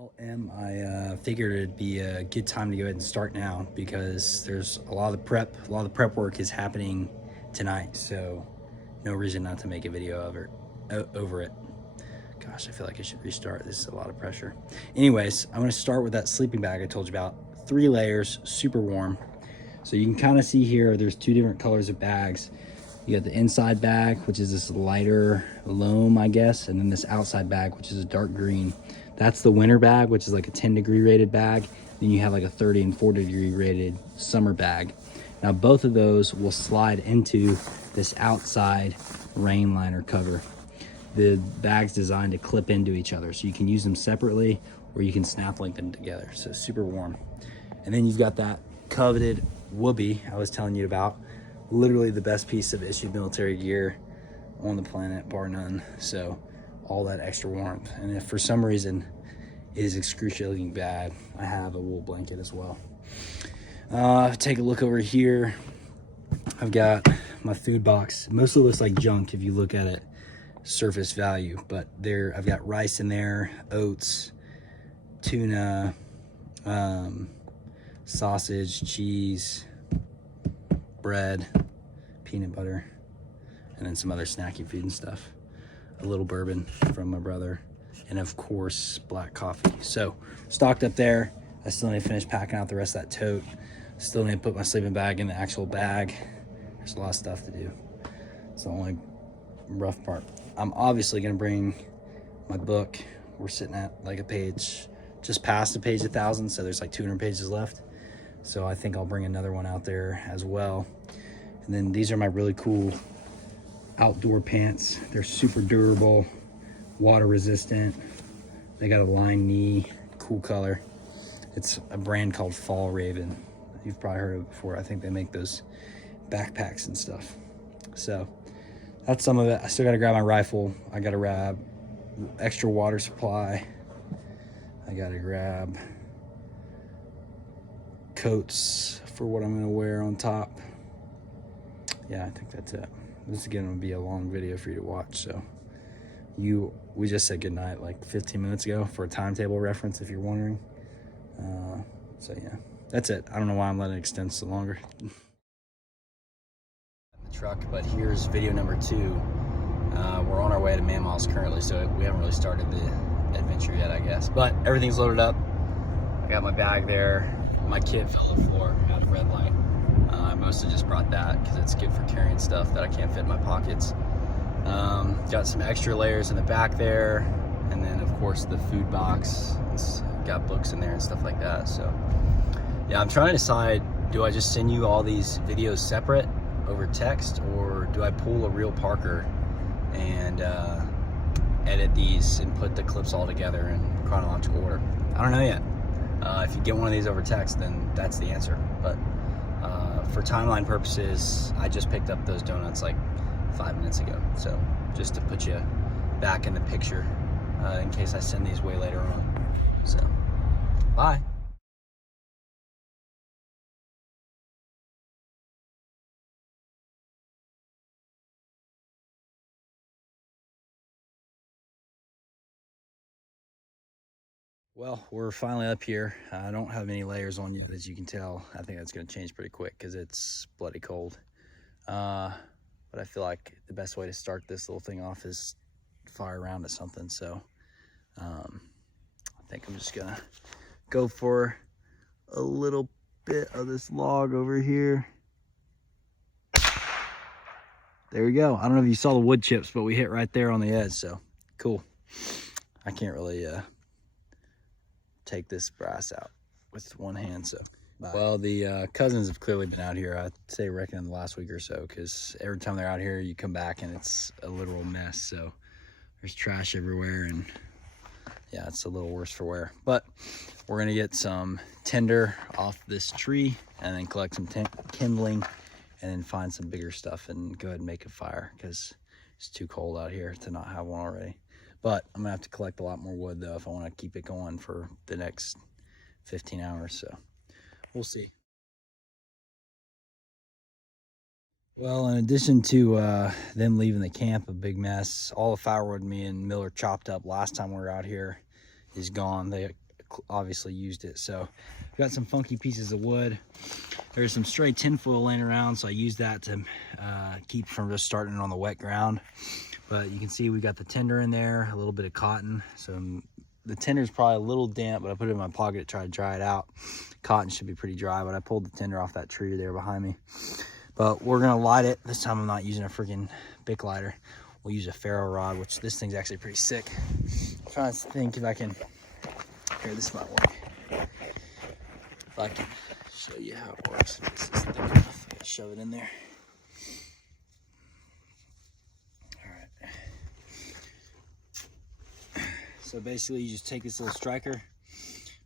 Well, I figured it'd be a good time to go ahead and start now because there's a lot of the prep work is happening tonight, so no reason not to make a video of over it. Gosh, I feel like I should restart. This is a lot of pressure. Anyways, I'm gonna start with that sleeping bag I told you about. 3 layers, super warm. So you can kind of see here, there's 2 different colors of bags. You got the inside bag, which is this lighter loam, I guess, and then this outside bag, which is a dark green. That's the winter bag, which is like a 10-degree rated bag. Then you have like a 30 and 40-degree rated summer bag. Now both of those will slide into this outside rain liner cover. The bag's designed to clip into each other, so you can use them separately or you can snap link them together. So super warm. And then you've got that coveted whoopee I was telling you about. Literally the best piece of issued military gear on the planet, bar none. So all that extra warmth. And if for some reason it is excruciatingly bad, I have a wool blanket as well. Take a look over here. I've got my food box. Mostly looks like junk if you look at it surface value, but there I've got rice in there, oats, tuna, sausage, cheese, bread, peanut butter, and then some other snacky food and stuff. A little bourbon from my brother, and of course black coffee. So stocked up there. I still need to finish packing out the rest of that tote. Still need to put my sleeping bag in the actual bag. There's a lot of stuff to do. It's the only rough part. I'm obviously gonna bring my book. We're sitting at like a page, just past a page 1,000, so there's like 200 pages left. So I think I'll bring another one out there as well. And then these are my really cool outdoor pants. They're super durable, water resistant. They got a lined knee, cool color. It's a brand called Fall Raven. You've probably heard of it before. I think they make those backpacks and stuff. So that's some of it. I still gotta grab my rifle. I gotta grab extra water supply. I gotta grab coats for what I'm gonna wear on top. Yeah, I think that's it. This is gonna be a long video for you to watch. So we just said goodnight like 15 minutes ago for a timetable reference if you're wondering. So yeah, that's it. I don't know why I'm letting it extend so longer. The truck, but here's video number 2. We're on our way to Mammoths currently, so we haven't really started the adventure yet, I guess. But everything's loaded up. I got my bag there. My kit fell to the floor out of red light. I mostly just brought that because it's good for carrying stuff that I can't fit in my pockets. Got some extra layers in the back there, and then of course the food box. It's got books in there and stuff like that. So yeah, I'm trying to decide, do I just send you all these videos separate over text, or do I pull a real Parker and edit these and put the clips all together in chronological order? I don't know yet. If you get one of these over text, then that's the answer. But for timeline purposes, I just picked up those donuts like 5 minutes ago. So just to put you back in the picture in case I send these way later on. So, bye. Well, we're finally up here. I don't have any layers on yet, as you can tell. I think that's gonna change pretty quick because it's bloody cold. But I feel like the best way to start this little thing off is fire around at something. So I think I'm just gonna go for a little bit of this log over here. There we go. I don't know if you saw the wood chips, but we hit right there on the edge. So cool. I can't really take this brass out with one hand. So well, the cousins have clearly been out here, I'd say reckoning the last week or so, because every time they're out here you come back and it's a literal mess. So there's trash everywhere, and yeah, it's a little worse for wear. But we're gonna get some tinder off this tree and then collect some kindling and then find some bigger stuff and go ahead and make a fire because it's too cold out here to not have one already. But I'm gonna have to collect a lot more wood though if I want to keep it going for the next 15 hours. So we'll see. Well, in addition to them leaving the camp a big mess, all the firewood me and Miller chopped up last time we were out here is gone. They obviously used it. So I've got some funky pieces of wood. There's some stray tinfoil laying around, so I used that to keep from just starting on the wet ground. But you can see we got the tinder in there, a little bit of cotton. So the tinder's probably a little damp, but I put it in my pocket to try to dry it out. Cotton should be pretty dry, but I pulled the tinder off that tree there behind me. But we're gonna light it. This time I'm not using a freaking Bic lighter. We'll use a ferro rod, which this thing's actually pretty sick. I'm trying to think if I can, here, this might work. If I can show you how it works. This is thick enough. Shove it in there. All right. So basically you just take this little striker,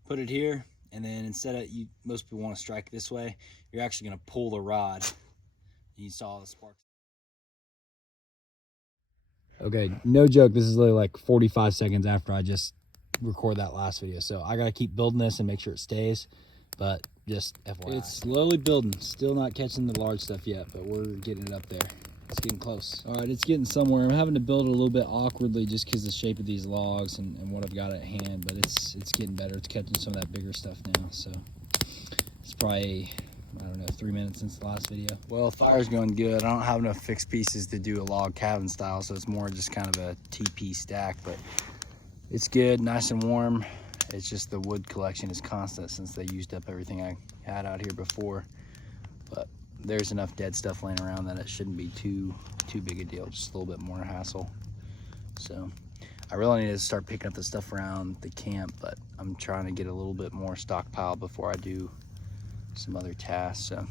put it here, and then instead of, most people want to strike this way, you're actually gonna pull the rod. You saw the sparks. Okay, no joke, this is literally like 45 seconds after I just record that last video. So I gotta keep building this and make sure it stays, but just FYI. It's slowly building, still not catching the large stuff yet, but we're getting it up there. It's getting close. All right, it's getting somewhere. I'm having to build it a little bit awkwardly just because of the shape of these logs and what I've got at hand, but it's getting better. It's catching some of that bigger stuff now, so it's probably, I don't know, 3 minutes since the last video. Well, fire's going good. I don't have enough fixed pieces to do a log cabin style, so it's more just kind of a TP stack, but it's good, nice and warm. It's just the wood collection is constant since they used up everything I had out here before. But there's enough dead stuff laying around that it shouldn't be too big a deal, just a little bit more hassle. So I really need to start picking up the stuff around the camp, but I'm trying to get a little bit more stockpile before I do some other tasks. So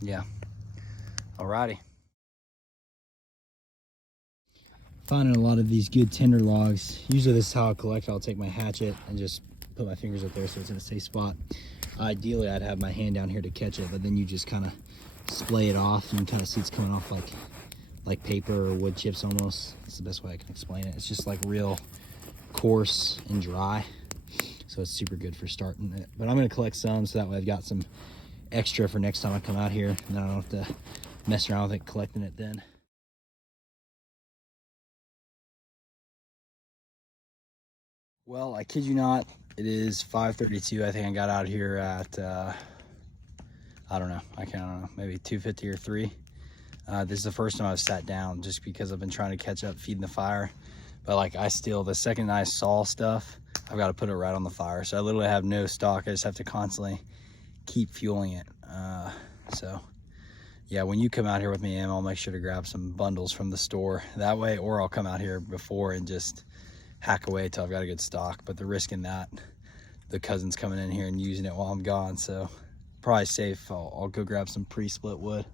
yeah, alrighty. Finding a lot of these good tinder logs. Usually this is how I collect. I'll take my hatchet and just put my fingers up there so it's in a safe spot. Ideally I'd have my hand down here to catch it, but then you just kind of splay it off and you kind of see it's coming off like paper or wood chips almost. That's the best way I can explain it. It's just like real coarse and dry, so it's super good for starting it. But I'm going to collect some so that way I've got some extra for next time I come out here, and then I don't have to mess around with it collecting it then. Well, I kid you not, it is 5:32. I think I got out here at I don't know, maybe 2:50 or 3. This is the first time I've sat down just because I've been trying to catch up feeding the fire. But like the second I saw stuff, I've got to put it right on the fire. So I literally have no stock. I just have to constantly keep fueling it. So yeah, when you come out here with me, I'll make sure to grab some bundles from the store that way, or I'll come out here before and just hack away till I've got a good stock. But the risk in that, the cousin's coming in here and using it while I'm gone, so probably safe. I'll go grab some pre-split wood.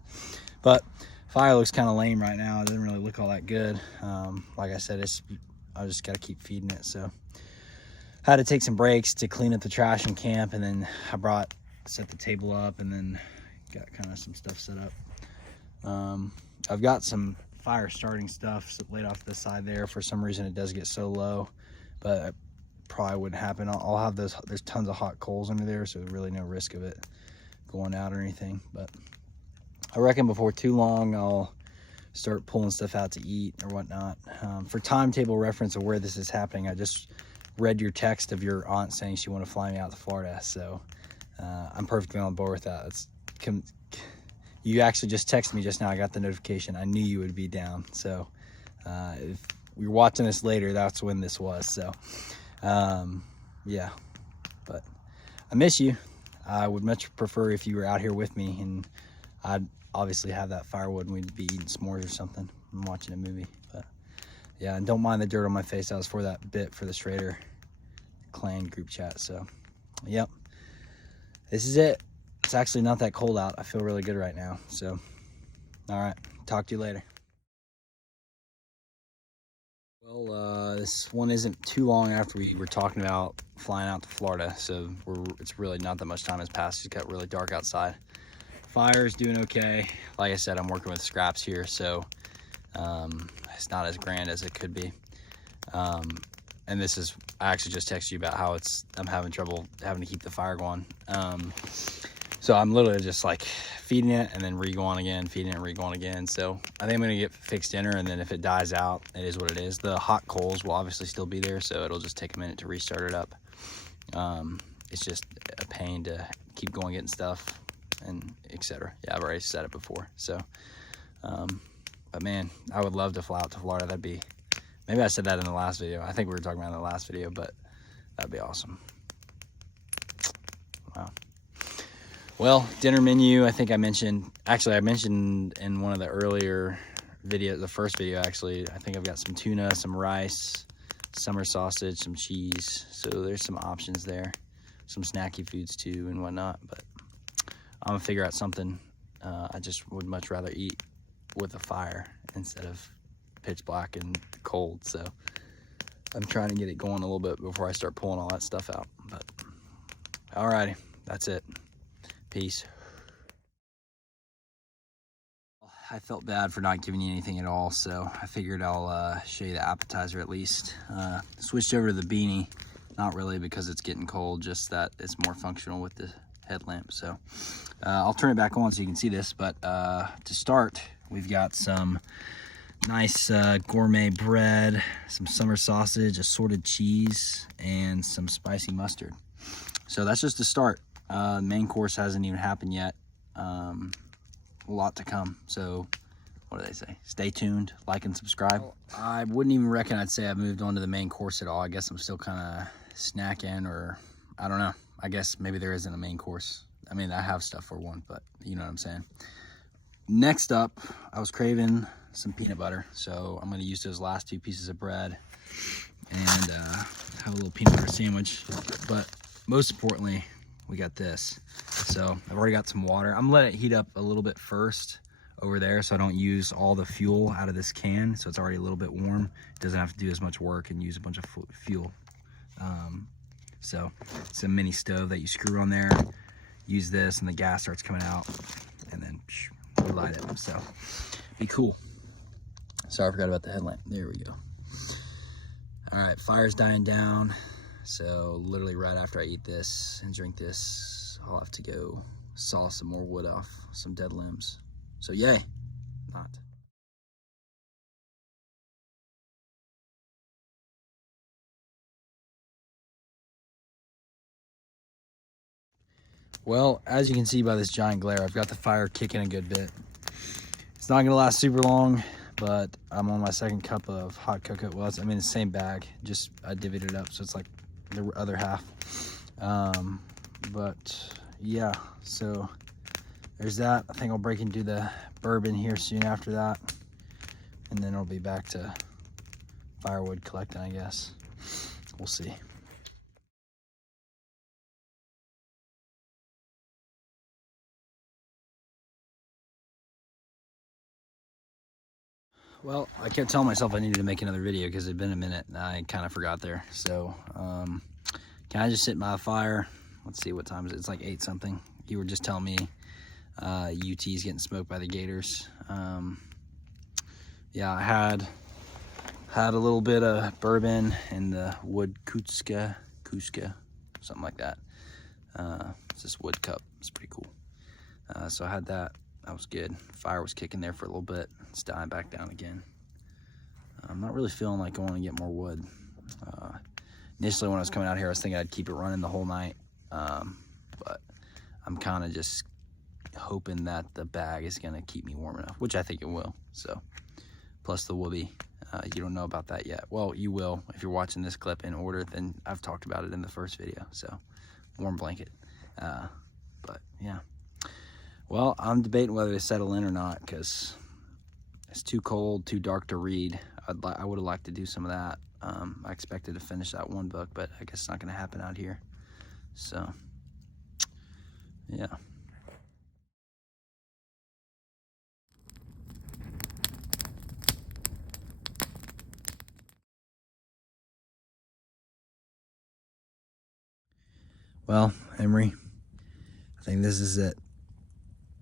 But fire looks kind of lame right now. It doesn't really look all that good. Like I said, I just got to keep feeding it. So I had to take some breaks to clean up the trash in camp, and then I set the table up, and then got kind of some stuff set up. I've got some fire starting stuff laid off to the side there. For some reason it does get so low, but it probably wouldn't happen. I'll have those. There's tons of hot coals under there, so really no risk of it going out or anything. But I reckon before too long I'll start pulling stuff out to eat or whatnot. For timetable reference of where this is happening, I just read your text of your aunt saying she wanted to fly me out to Florida, so I'm perfectly on board with that. You actually just texted me just now. I got the notification. I knew you would be down. So if you're watching this later, that's when this was. So yeah, but I miss you. I would much prefer if you were out here with me, and I'd obviously have that firewood and we'd be eating s'mores or something and watching a movie. But yeah, and don't mind the dirt on my face. I was for that bit for the Schrader clan group chat. So yep, this is it. It's actually not that cold out. I feel really good right now. So all right, talk to you later. Well, this one isn't too long after we were talking about flying out to Florida, so it's really not that much time has passed. It's got really dark outside. Fire is doing okay. Like I said, I'm working with scraps here, so it's not as grand as it could be. And this is, I actually just texted you about how I'm having trouble having to keep the fire going. So I'm literally just like feeding it and then re-going again, feeding it and re-going again. So I think I'm gonna get fixed dinner, and then if it dies out, it is what it is. The hot coals will obviously still be there, so it'll just take a minute to restart it up. It's just a pain to keep going getting stuff and etc. Yeah, I've already said it before. So, but man, I would love to fly out to Florida. That'd be, maybe I said that in the last video. I think we were talking about it in the last video, but that'd be awesome. Wow. Well, dinner menu, I think I mentioned, actually I mentioned in one of the earlier videos, the first video actually, I think I've got some tuna, some rice, summer sausage, some cheese. So there's some options there. Some snacky foods too and whatnot, but I'm gonna figure out something. I just would much rather eat with a fire instead of pitch black and cold. So I'm trying to get it going a little bit before I start pulling all that stuff out. But alrighty, that's it. Peace. I felt bad for not giving you anything at all, so I figured I'll show you the appetizer at least. Switched over to the beanie. Not really because it's getting cold, just that it's more functional with the headlamp. So I'll turn it back on so you can see this. But to start, we've got some nice gourmet bread, some summer sausage, assorted cheese, and some spicy mustard. So that's just the start. Main course hasn't even happened yet. A lot to come. So what do they say? Stay tuned, like and subscribe. I wouldn't even reckon I'd say I've moved on to the main course at all. I guess I'm still kind of snacking, or I don't know. I guess maybe there isn't a main course. I mean, I have stuff for one, but you know what I'm saying. Next up, I was craving some peanut butter, so I'm going to use those last 2 pieces of bread and have a little peanut butter sandwich. But most importantly, we got this. So I've already got some water. I'm gonna let it heat up a little bit first over there so I don't use all the fuel out of this can. So it's already a little bit warm. It doesn't have to do as much work and use a bunch of fuel. So it's a mini stove that you screw on there. Use this and the gas starts coming out, and then we light it. So be cool. Sorry, I forgot about the headlamp. There we go. All right, fire's dying down. So literally right after I eat this and drink this, I'll have to go saw some more wood off some dead limbs. So yay, not. Well, as you can see by this giant glare, I've got the fire kicking a good bit. It's not gonna last super long, but I'm on my second cup of hot cocoa. Well, I'm in the same bag, just I divvied it up, so it's like the other half. But yeah, so there's that. I think I'll break into the bourbon here soon after that, and then I'll be back to firewood collecting, I guess. We'll see. Well, I kept telling myself I needed to make another video because it'd been a minute and I kind of forgot there. So can I just sit by the fire? Let's see, what time is it? It's like 8 something. You were just telling me UT's getting smoked by the gators. Yeah, I had a little bit of bourbon and the wood kuska, something like that. It's this wood cup. It's pretty cool. So I had that. That was good. Fire was kicking there for a little bit. It's dying back down again. I'm not really feeling like going to get more wood. Initially when I was coming out here, I was thinking I'd keep it running the whole night. But I'm kind of just hoping that the bag is going to keep me warm enough, which I think it will. So, plus the whoopee. You don't know about that yet. Well, you will if you're watching this clip in order. Then I've talked about it in the first video. So, warm blanket. But yeah. Well, I'm debating whether to settle in or not because it's too cold, too dark to read. I would have liked to do some of that. I expected to finish that one book, but I guess it's not going to happen out here. So, yeah. Well, Emery, I think this is it.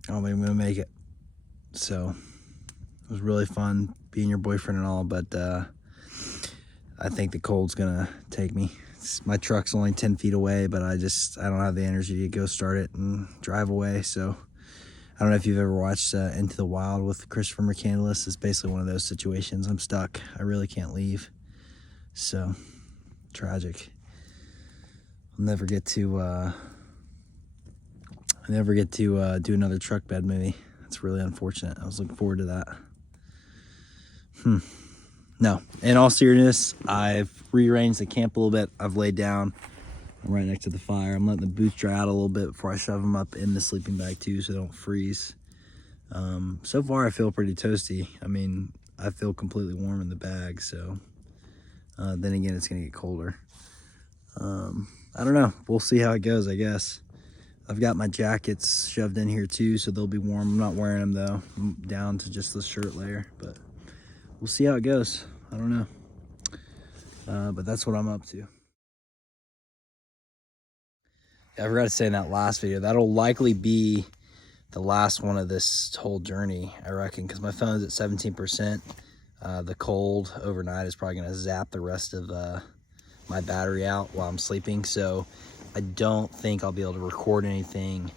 I don't think I'm gonna make it. So it was really fun being your boyfriend and all, but I think the cold's gonna take me. My truck's only 10 feet away, but I don't have the energy to go start it and drive away. So I don't know if you've ever watched Into the Wild with Christopher McCandless. It's basically one of those situations. I'm stuck. I really can't leave. So tragic. never get to do another truck bed maybe. It's really unfortunate. I was looking forward to that. No, in all seriousness, I've rearranged the camp a little bit. I've laid down. I'm right next to the fire. I'm letting the boots dry out a little bit before I shove them up in the sleeping bag too, so they don't freeze. So far I feel pretty toasty. I mean, I feel completely warm in the bag, so then again, it's gonna get colder. I don't know. We'll see how it goes, I guess. I've got my jackets shoved in here too, so they'll be warm. I'm not wearing them though. I'm down to just the shirt layer, but we'll see how it goes. I don't know. But that's what I'm up to. I forgot to say in that last video, that'll likely be the last one of this whole journey, I reckon, because my phone's at 17%. The cold overnight is probably gonna zap the rest of my battery out while I'm sleeping, so I don't think I'll be able to record anything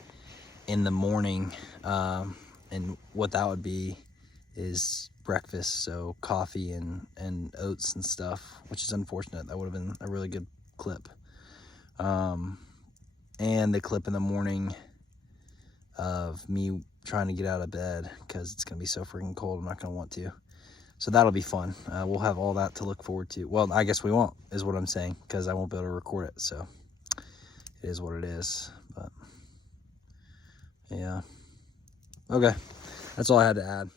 in the morning. And what that would be is breakfast, so coffee and oats and stuff, which is unfortunate. That would have been a really good clip. And the clip in the morning of me trying to get out of bed because it's gonna be so freaking cold. I'm not gonna want to. So that'll be fun. We'll have all that to look forward to. Well, I guess we won't, is what I'm saying, because I won't be able to record it. So it is what it is. But yeah. Okay. That's all I had to add.